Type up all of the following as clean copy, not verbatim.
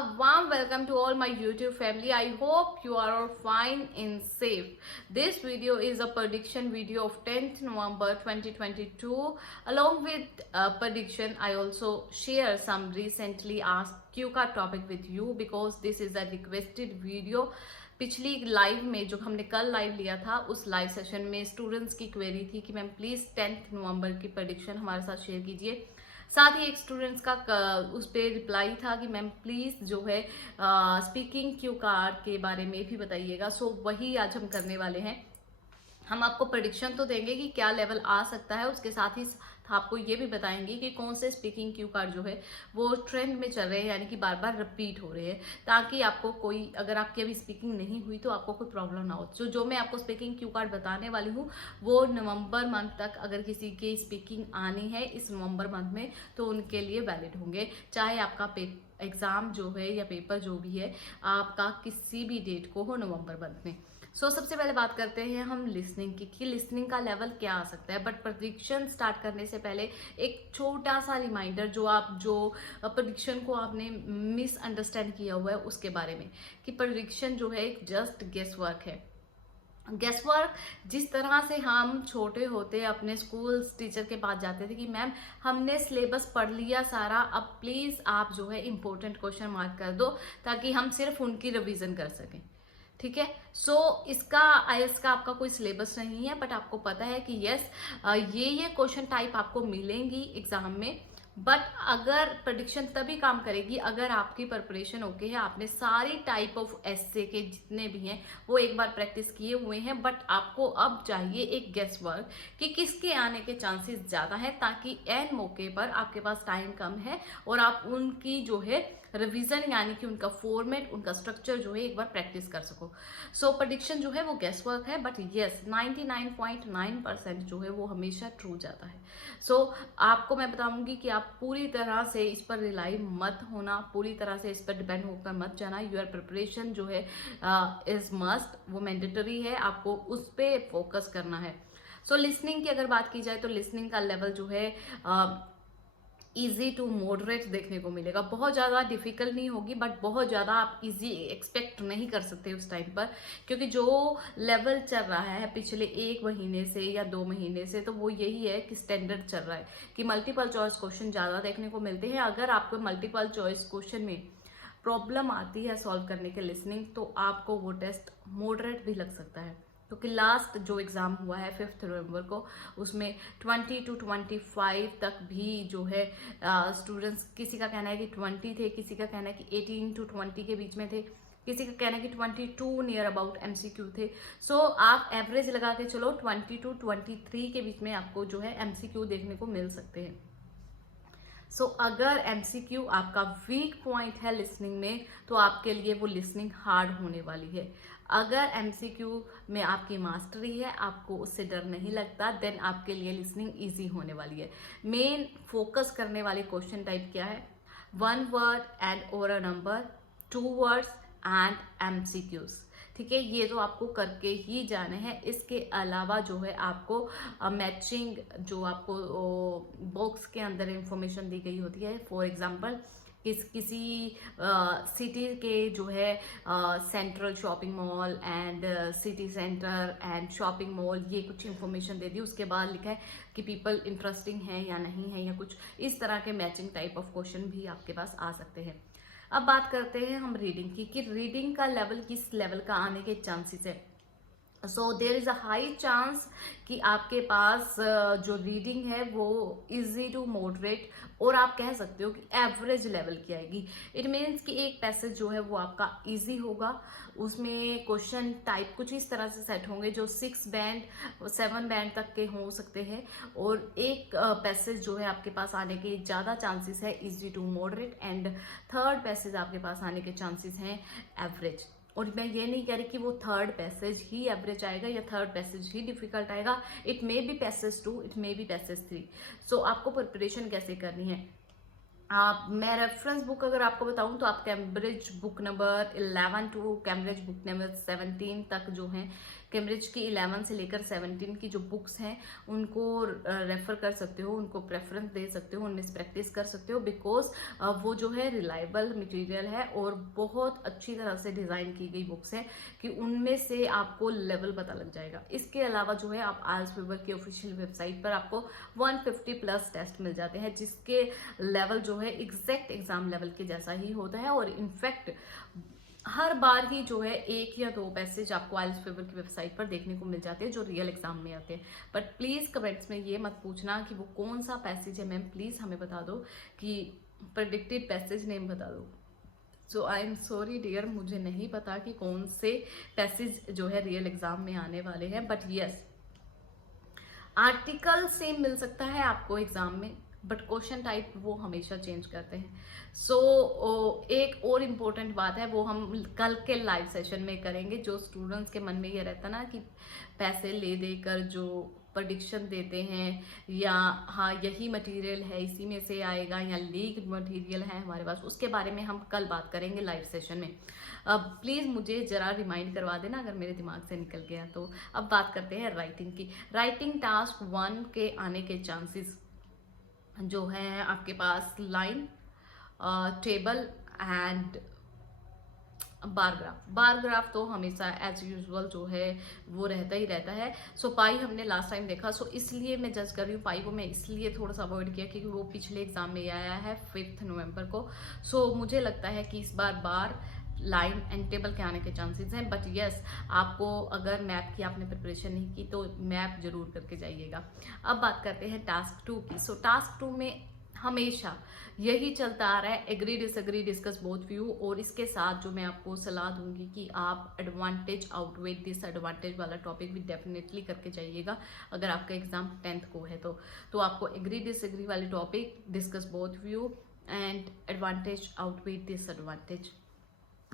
warm welcome to all my YouTube family. I hope you are all fine and safe. This video is a prediction video of 10th November 2022. Along with prediction, I also share some recently asked Q card topic with you because this is a requested video. पिछली live में जो हमने कल live लिया था उस live session में students की क्वेरी थी कि मैम प्लीज़ 10th नवंबर की प्रेडिक्शन हमारे साथ शेयर कीजिए। साथ ही एक स्टूडेंट्स का उस पर रिप्लाई था कि मैम प्लीज़ जो है स्पीकिंग क्यू कार्ड के बारे में भी बताइएगा। सो वही आज हम करने वाले हैं। हम आपको प्रेडिक्शन तो देंगे कि क्या लेवल आ सकता है, उसके साथ ही आपको ये भी बताएंगे कि कौन से स्पीकिंग क्यू कार्ड जो है वो ट्रेंड में चल रहे हैं, यानी कि बार बार रिपीट हो रहे हैं, ताकि आपको कोई अगर आपकी अभी स्पीकिंग नहीं हुई तो आपको कोई प्रॉब्लम ना हो। जो मैं आपको स्पीकिंग क्यू कार्ड बताने वाली हूँ वो नवंबर मंथ तक अगर किसी की स्पीकिंग आनी है इस नवंबर मंथ में तो उनके लिए वैलिड होंगे, चाहे आपका एग्ज़ाम जो है या पेपर जो भी है आपका किसी भी डेट को हो नवंबर मंथ में। सबसे पहले बात करते हैं हम लिसनिंग की कि लिसनिंग का लेवल क्या आ सकता है। बट प्रेडिक्शन स्टार्ट करने से पहले एक छोटा सा रिमाइंडर जो प्रेडिक्शन को आपने मिसअंडरस्टैंड किया हुआ है उसके बारे में, कि प्रेडिक्शन जो है एक जस्ट गेस वर्क है। गेस वर्क जिस तरह से हम छोटे होते अपने स्कूल टीचर के पास जाते थे कि मैम हमने सिलेबस पढ़ लिया सारा, अब प्लीज़ आप जो है इम्पोर्टेंट क्वेश्चन मार्क कर दो ताकि हम सिर्फ उनकी रिवीजन कर सकें। ठीक है, इसका आईएएस का आपका कोई सिलेबस नहीं है, बट आपको पता है कि यस ये क्वेश्चन टाइप आपको मिलेंगी एग्जाम में। बट अगर प्रेडिक्शन तभी काम करेगी अगर आपकी प्रिपरेशन ओके है, आपने सारी टाइप ऑफ एस्से के जितने भी हैं वो एक बार प्रैक्टिस किए हुए हैं। बट आपको अब चाहिए एक गेस वर्क कि किसके आने के चांसेस ज़्यादा है, ताकि एन मौके पर आपके पास टाइम कम है और आप उनकी जो है रिवीजन यानी कि उनका फॉर्मेट उनका स्ट्रक्चर जो है एक बार प्रैक्टिस कर सको। प्रेडिक्शन जो है वो गेस वर्क है, बट यस 99.9% जो है वो हमेशा ट्रू जाता है। आपको मैं बताऊंगी कि आप पूरी तरह से इस पर रिलाई मत होना, पूरी तरह से इस पर डिपेंड होकर मत जाना। यूर प्रिपरेशन जो है इज मस्ट, वो मैंडेटरी है, आपको उस पर फोकस करना है। लिसनिंग की अगर बात की जाए तो लिसनिंग का लेवल जो है ईजी टू मॉडरेट देखने को मिलेगा। बहुत ज़्यादा डिफिकल्ट नहीं होगी, बट बहुत ज़्यादा आप इजी एक्सपेक्ट नहीं कर सकते उस टाइम पर, क्योंकि जो लेवल चल रहा है पिछले 1 महीने से या 2 महीने से तो वो यही है कि स्टैंडर्ड चल रहा है कि मल्टीपल चॉइस क्वेश्चन ज़्यादा देखने को मिलते हैं। अगर आपको मल्टीपल चॉइस क्वेश्चन में प्रॉब्लम आती है सॉल्व करने के लिसनिंग, तो आपको वो टेस्ट मॉडरेट भी लग सकता है। क्योंकि लास्ट जो एग्ज़ाम हुआ है 5 नवंबर को उसमें 20 to 25 तक भी जो है स्टूडेंट्स, किसी का कहना है कि 20 थे, किसी का कहना है कि 18 to 20 के बीच में थे, किसी का कहना है कि 22 नियर अबाउट एमसीक्यू थे। आप एवरेज लगा के चलो 20 to 23 के बीच में आपको जो है एमसीक्यू देखने को मिल सकते हैं। अगर एमसीक्यू आपका वीक पॉइंट है लिसनिंग में तो आपके लिए वो लिसनिंग हार्ड होने वाली है। अगर एमसीक्यू में आपकी मास्टरी है, आपको उससे डर नहीं लगता, देन आपके लिए लिसनिंग इजी होने वाली है। मेन फोकस करने वाले क्वेश्चन टाइप क्या है? 1 वर्ड एंड और a number, 2 words and MCQs. ठीक है, ये तो आपको करके ही जाने हैं। इसके अलावा जो है आपको मैचिंग जो आपको बॉक्स के अंदर इंफॉर्मेशन दी गई होती है, फॉर एग्जांपल किसी सिटी के जो है central shopping mall and city centre and shopping mall, ये कुछ इंफॉर्मेशन दे दी, उसके बाद लिखा है कि पीपल इंटरेस्टिंग है या नहीं है, या कुछ इस तरह के मैचिंग टाइप ऑफ क्वेश्चन भी आपके पास आ सकते हैं। अब बात करते हैं हम रीडिंग की कि रीडिंग का लेवल किस लेवल का आने के चांसेस है। There is a high chance कि आपके पास जो रीडिंग है वो इजी टू मॉडरेट, और आप कह सकते हो कि एवरेज लेवल की आएगी। इट मीन्स कि एक पैसेज जो है वो आपका इजी होगा, उसमें क्वेश्चन टाइप कुछ इस तरह से सेट होंगे जो 6 बैंड 7 बैंड तक के हो सकते हैं, और एक पैसेज जो है आपके पास आने के ज़्यादा चांसेस है easy to moderate, and third passage आपके पास आने के चांसेस हैं एवरेज। और मैं ये नहीं कह रही कि वो थर्ड पैसेज ही एवरेज आएगा या थर्ड पैसेज ही डिफिकल्ट आएगा। It may be passage 2, it may be passage 3। आपको प्रिपरेशन कैसे करनी है? मैं रेफरेंस बुक अगर आपको बताऊं तो आप Cambridge book number 11 to Cambridge book number 17 तक जो हैं कैम्ब्रिज की 11 से लेकर 17 की जो बुक्स हैं उनको रेफर कर सकते हो, उनको प्रेफरेंस दे सकते हो, उनमें से प्रैक्टिस कर सकते हो, बिकॉज वो जो है रिलायबल मटेरियल है और बहुत अच्छी तरह से डिज़ाइन की गई बुक्स हैं कि उनमें से आपको लेवल पता लग जाएगा। इसके अलावा जो है आप आइल्स पेपर की ऑफिशियल वेबसाइट पर आपको 150 प्लस टेस्ट मिल जाते हैं, जिसके लेवल जो है एग्जैक्ट एग्जाम लेवल के जैसा ही होता है। और इनफैक्ट हर बार ही जो है 1 या 2 पैसेज आपको आइल्स पेपर की वेबसाइट पर देखने को मिल जाते हैं जो रियल एग्जाम में आते हैं। बट प्लीज़ कमेंट्स में ये मत पूछना कि वो कौन सा पैसेज है मैम, प्लीज़ हमें बता दो कि प्रेडिक्टेड पैसेज नेम बता दो। सो आई एम सॉरी डियर, मुझे नहीं पता कि कौन से पैसेज जो है रियल एग्जाम में आने वाले हैं, बट यस आर्टिकल सेम मिल सकता है आपको एग्जाम में, बट क्वेश्चन टाइप वो हमेशा चेंज करते हैं। सो एक और इम्पोर्टेंट बात है, वो हम कल के लाइव सेशन में करेंगे। जो स्टूडेंट्स के मन में ये रहता ना कि पैसे ले देकर जो प्रेडिक्शन देते हैं या हाँ यही मटेरियल है इसी में से आएगा या लीक मटेरियल है हमारे पास, उसके बारे में हम कल बात करेंगे लाइव सेशन में। अब प्लीज़ मुझे ज़रा रिमाइंड करवा देना अगर मेरे दिमाग से निकल गया तो। अब बात करते हैं राइटिंग की। राइटिंग टास्क 1 के आने के चांसेस जो है आपके पास line, table and bar graph तो हमेशा एज यूजुअल जो है वो रहता ही रहता है। सो पाई हमने लास्ट टाइम देखा, सो इसलिए मैं जज कर रही हूँ। पाई को मैं इसलिए थोड़ा सा अवॉइड किया क्योंकि वो पिछले एग्जाम में आया है 5 नवंबर को। सो मुझे लगता है कि इस बार लाइन एंड टेबल के आने के चांसेस हैं। बट यस आपको अगर मैप की आपने प्रिपरेशन नहीं की तो मैप जरूर करके जाइएगा। अब बात करते हैं टास्क 2 की। सो टास्क 2 में हमेशा यही चलता आ रहा है, agree disagree discuss both view. और इसके साथ जो मैं आपको सलाह दूंगी कि आप एडवांटेज आउटवेट डिसएडवांटेज वाला टॉपिक भी डेफिनेटली करके जाइएगा अगर आपका एग्जाम 10th को है तो आपको एग्री डिसएग्री वाले topic, discuss both view and advantage outweigh disadvantage,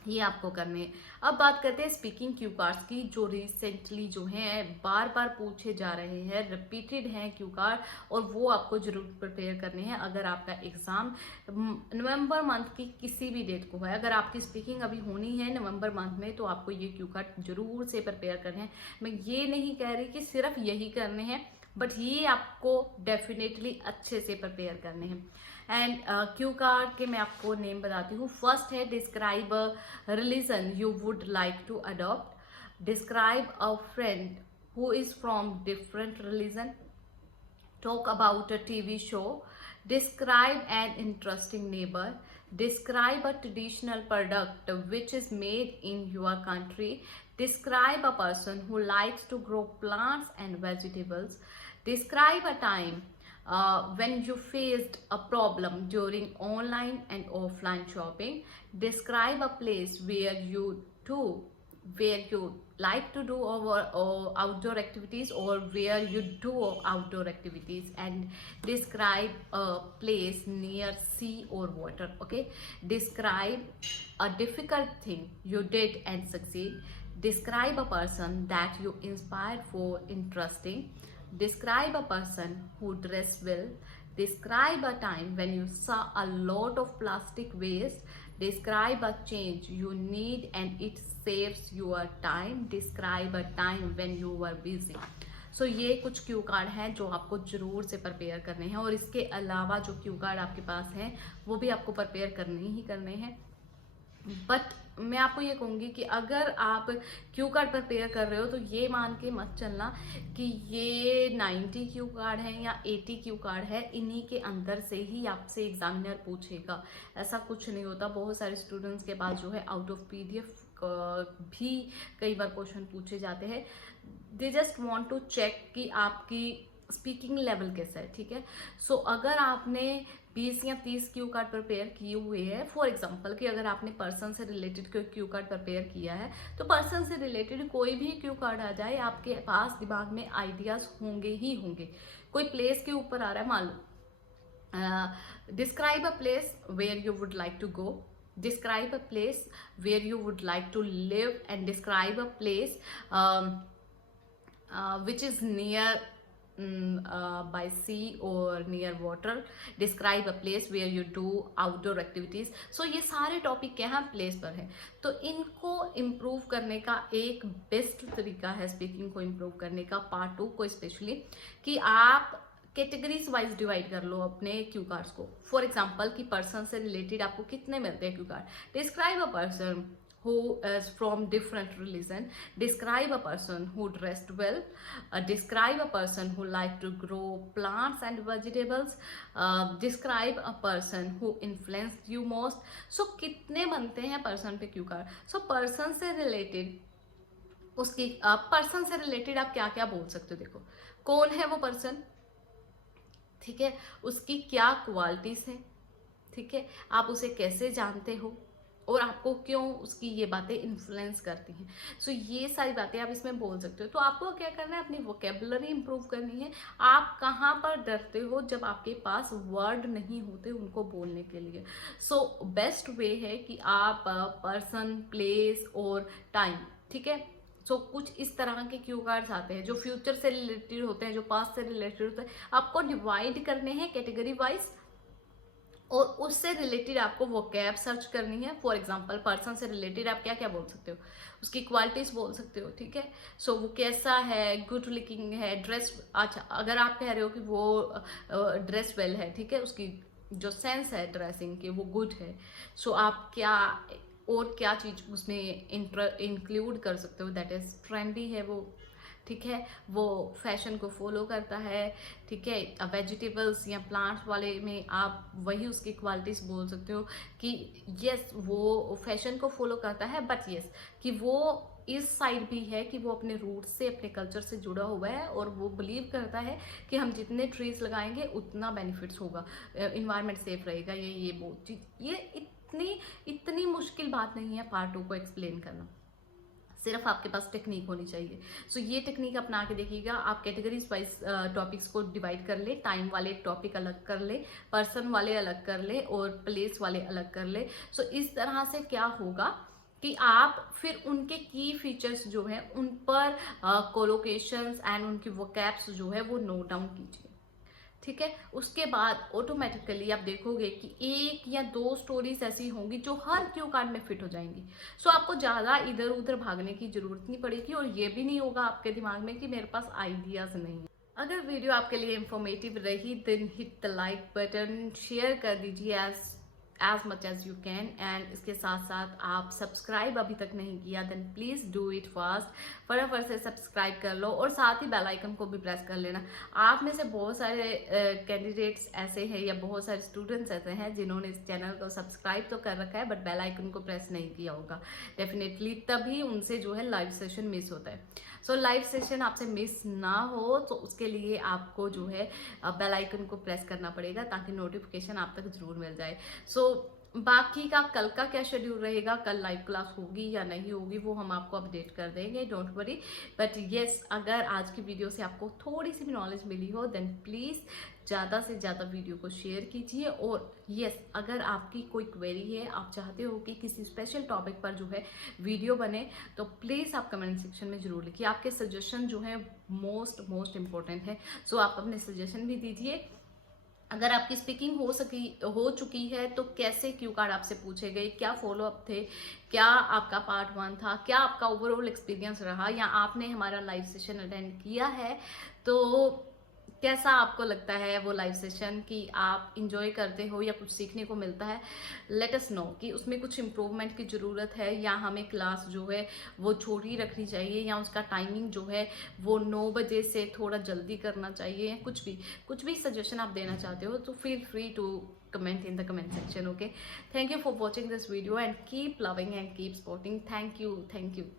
ये आपको करने हैं। अब बात करते हैं स्पीकिंग क्यू कार्ड्स की, जो रिसेंटली जो हैं बार बार पूछे जा रहे हैं, रिपीटेड हैं क्यू कार्ड, और वो आपको जरूर प्रिपेयर करने हैं अगर आपका एग्जाम नवंबर मंथ की किसी भी डेट को है। अगर आपकी स्पीकिंग अभी होनी है नवंबर मंथ में तो आपको ये क्यू कार्ड जरूर से प्रिपेयर करने हैं। मैं ये नहीं कह रही कि सिर्फ यही करने हैं, बट ये आपको डेफिनेटली अच्छे से प्रिपेयर करने हैं। एंड क्यू कार्ड के मैं आपको नेम बताती हूँ। फर्स्ट है describe a religion you would like to adopt, describe a friend who is from different religion, talk about a TV show, describe an interesting neighbour, describe a traditional product which is made in your country, describe a person who likes to grow plants and vegetables, describe a time when you faced a problem during online and offline shopping, describe a place where you like to do outdoor activities or where you do outdoor activities, and describe a place near sea or water. Okay, describe a difficult thing you did and succeed, describe a person that you inspired for interesting, describe a person who dressed well, describe a time when you saw a lot of plastic waste, describe a change you need and it saves your time, describe a time when you were busy. सो ये कुछ Q card हैं जो आपको जरूर से prepare करने हैं, और इसके अलावा जो क्यू कार्ड आपके पास हैं वो भी आपको प्रिपेयर करने ही करने हैं। बट मैं आपको ये कहूँगी कि अगर आप क्यू कार्ड प्रिपेयर कर रहे हो तो ये मान के मत चलना कि ये 90 क्यू कार्ड है या 80 क्यू कार्ड है, इन्हीं के अंदर से ही आपसे एग्जामिनर पूछेगा। ऐसा कुछ नहीं होता। बहुत सारे स्टूडेंट्स के पास जो है आउट ऑफ पीडीएफ भी कई बार क्वेश्चन पूछे जाते हैं। They just want to check कि आपकी स्पीकिंग लेवल कैसा है, ठीक है। सो अगर आपने 20 या 30 क्यू कार्ड प्रिपेयर किए हुए हैं, फॉर एग्जांपल कि अगर आपने पर्सन से रिलेटेड कोई क्यू कार्ड प्रिपेयर किया है तो पर्सन से रिलेटेड कोई भी क्यू कार्ड आ जाए आपके पास दिमाग में आइडियाज होंगे ही होंगे। कोई प्लेस के ऊपर आ रहा है, मान लो describe a place where you would like to go, describe a place where you would like to live, and describe a place which is near by sea or near water. Describe a place where you do outdoor activities. So ये सारे topic यहाँ place पर है, तो इनको improve करने का एक बेस्ट तरीका है स्पीकिंग को इम्प्रूव करने का, पार्ट 2 को स्पेशली, कि आप कैटेगरीज वाइज डिवाइड कर लो अपने क्यू कार्ड्स को। फॉर एग्जाम्पल कि पर्सन से रिलेटेड आपको कितने मिलते हैं Q card. Describe a person who is from different religion. Describe a person who dressed well. Describe a person who like to grow plants and vegetables. Describe a person who influenced you most. So कितने बनते हैं person पे Q card. So person से related उसकी person से related आप क्या क्या बोल सकते हो। देखो कौन है वो पर्सन, ठीक है, उसकी क्या क्वालिटीज हैं, ठीक है, आप उसे कैसे जानते हो और आपको क्यों उसकी ये बातें इन्फ्लुएंस करती हैं। सो ये सारी बातें आप इसमें बोल सकते हो। तो आपको क्या करना है, अपनी वोकेबुलरी इंप्रूव करनी है। आप कहाँ पर डरते हो, जब आपके पास वर्ड नहीं होते उनको बोलने के लिए। सो बेस्ट वे है कि आप पर्सन, प्लेस और टाइम, ठीक है, सो कुछ इस तरह के क्यू कार्ड्स आते हैं जो फ्यूचर से रिलेटेड होते हैं, जो पास्ट से रिलेटेड होते हैं। आपको डिवाइड करने हैं कैटेगरी वाइज और उससे रिलेटेड आपको वो कैब सर्च करनी है। फॉर एग्जांपल पर्सन से रिलेटेड आप क्या क्या बोल सकते हो, उसकी क्वालिटीज बोल सकते हो, ठीक है। सो वो कैसा है, गुड लुकिंग है, ड्रेस, अच्छा अगर आप कह रहे हो कि वो ड्रेस वेल है, ठीक है, उसकी जो सेंस है ड्रेसिंग की वो गुड है। सो आप क्या और क्या चीज़ उसमें इंक्लूड कर सकते हो, दैट इज ट्रेंडी है वो, ठीक है, वो फैशन को फॉलो करता है, ठीक है। वेजिटेबल्स या प्लांट्स वाले में आप वही उसकी क्वालिटीज बोल सकते हो कि यस वो फैशन को फॉलो करता है, बट यस कि वो इस साइड भी है कि वो अपने रूट से, अपने कल्चर से जुड़ा हुआ है और वो बिलीव करता है कि हम जितने ट्रीज लगाएंगे उतना बेनिफिट्स होगा, इन्वायरमेंट सेफ रहेगा। ये बहुत चीज, ये इतनी मुश्किल बात नहीं है पार्ट 2 को एक्सप्लेन करना, सिर्फ आपके पास टेक्निक होनी चाहिए। सो ये टेक्निक अपना के देखिएगा। आप कैटेगरीज वाइज टॉपिक्स को डिवाइड कर ले, टाइम वाले टॉपिक अलग कर ले, पर्सन वाले अलग कर ले और प्लेस वाले अलग कर ले। सो इस तरह से क्या होगा कि आप फिर उनके की फीचर्स जो है उन पर कोलोकेशंस एंड उनकी वोकैब्स जो है वो नोट डाउन कीजिए, ठीक है। उसके बाद ऑटोमेटिकली आप देखोगे कि 1 या 2 स्टोरीज ऐसी होंगी जो हर क्यू कार्ड में फिट हो जाएंगी। सो आपको ज़्यादा इधर उधर भागने की जरूरत नहीं पड़ेगी और ये भी नहीं होगा आपके दिमाग में कि मेरे पास आइडियाज़ नहीं है। अगर वीडियो आपके लिए इंफॉर्मेटिव रही then hit the like button, share कर दीजिए as much as you can, and इसके साथ साथ आप सब्सक्राइब अभी तक नहीं किया then please do it fast, फटाफट से सब्सक्राइब कर लो और साथ ही बेल आइकन को भी प्रेस कर लेना। आप में से बहुत सारे कैंडिडेट्स ऐसे हैं या बहुत सारे स्टूडेंट्स ऐसे हैं जिन्होंने इस चैनल को सब्सक्राइब तो कर रखा है बट बेल आइकन को प्रेस नहीं किया होगा। डेफिनेटली तभी उनसे जो है लाइव सेशन मिस होता है। सो लाइव सेशन आपसे मिस ना हो तो उसके लिए आपको जो है बेल आइकन को प्रेस करना पड़ेगा ताकि नोटिफिकेशन आप तक जरूर मिल जाए। सो बाकी का कल का क्या शेड्यूल रहेगा, कल लाइव क्लास होगी या नहीं होगी वो हम आपको अपडेट कर देंगे, डोंट वरी। बट येस, अगर आज की वीडियो से आपको थोड़ी सी भी नॉलेज मिली हो देन प्लीज़ ज़्यादा से ज़्यादा वीडियो को शेयर कीजिए। और येस, अगर आपकी कोई क्वेरी है, आप चाहते हो कि किसी स्पेशल टॉपिक पर जो है वीडियो बने तो प्लीज़ आप कमेंट सेक्शन में ज़रूर लिखिए। आपके सजेशन जो है मोस्ट इम्पोर्टेंट है। सो आप अपने सजेशन भी दीजिए। अगर आपकी स्पीकिंग हो चुकी है तो कैसे क्यू कार्ड आपसे पूछे गए, क्या फॉलो अप थे, क्या आपका पार्ट 1 था, क्या आपका ओवरऑल एक्सपीरियंस रहा, या आपने हमारा लाइव सेशन अटेंड किया है तो कैसा आपको लगता है वो लाइव सेशन, कि आप इंजॉय करते हो या कुछ सीखने को मिलता है। लेट अस नो कि उसमें कुछ इम्प्रूवमेंट की ज़रूरत है या हमें क्लास जो है वो छोटी रखनी चाहिए या उसका टाइमिंग जो है वो 9 बजे से थोड़ा जल्दी करना चाहिए, या कुछ भी सजेशन आप देना चाहते हो तो feel free to comment in the comment section. Okay, thank you for watching this video and keep loving and keep supporting. Thank you.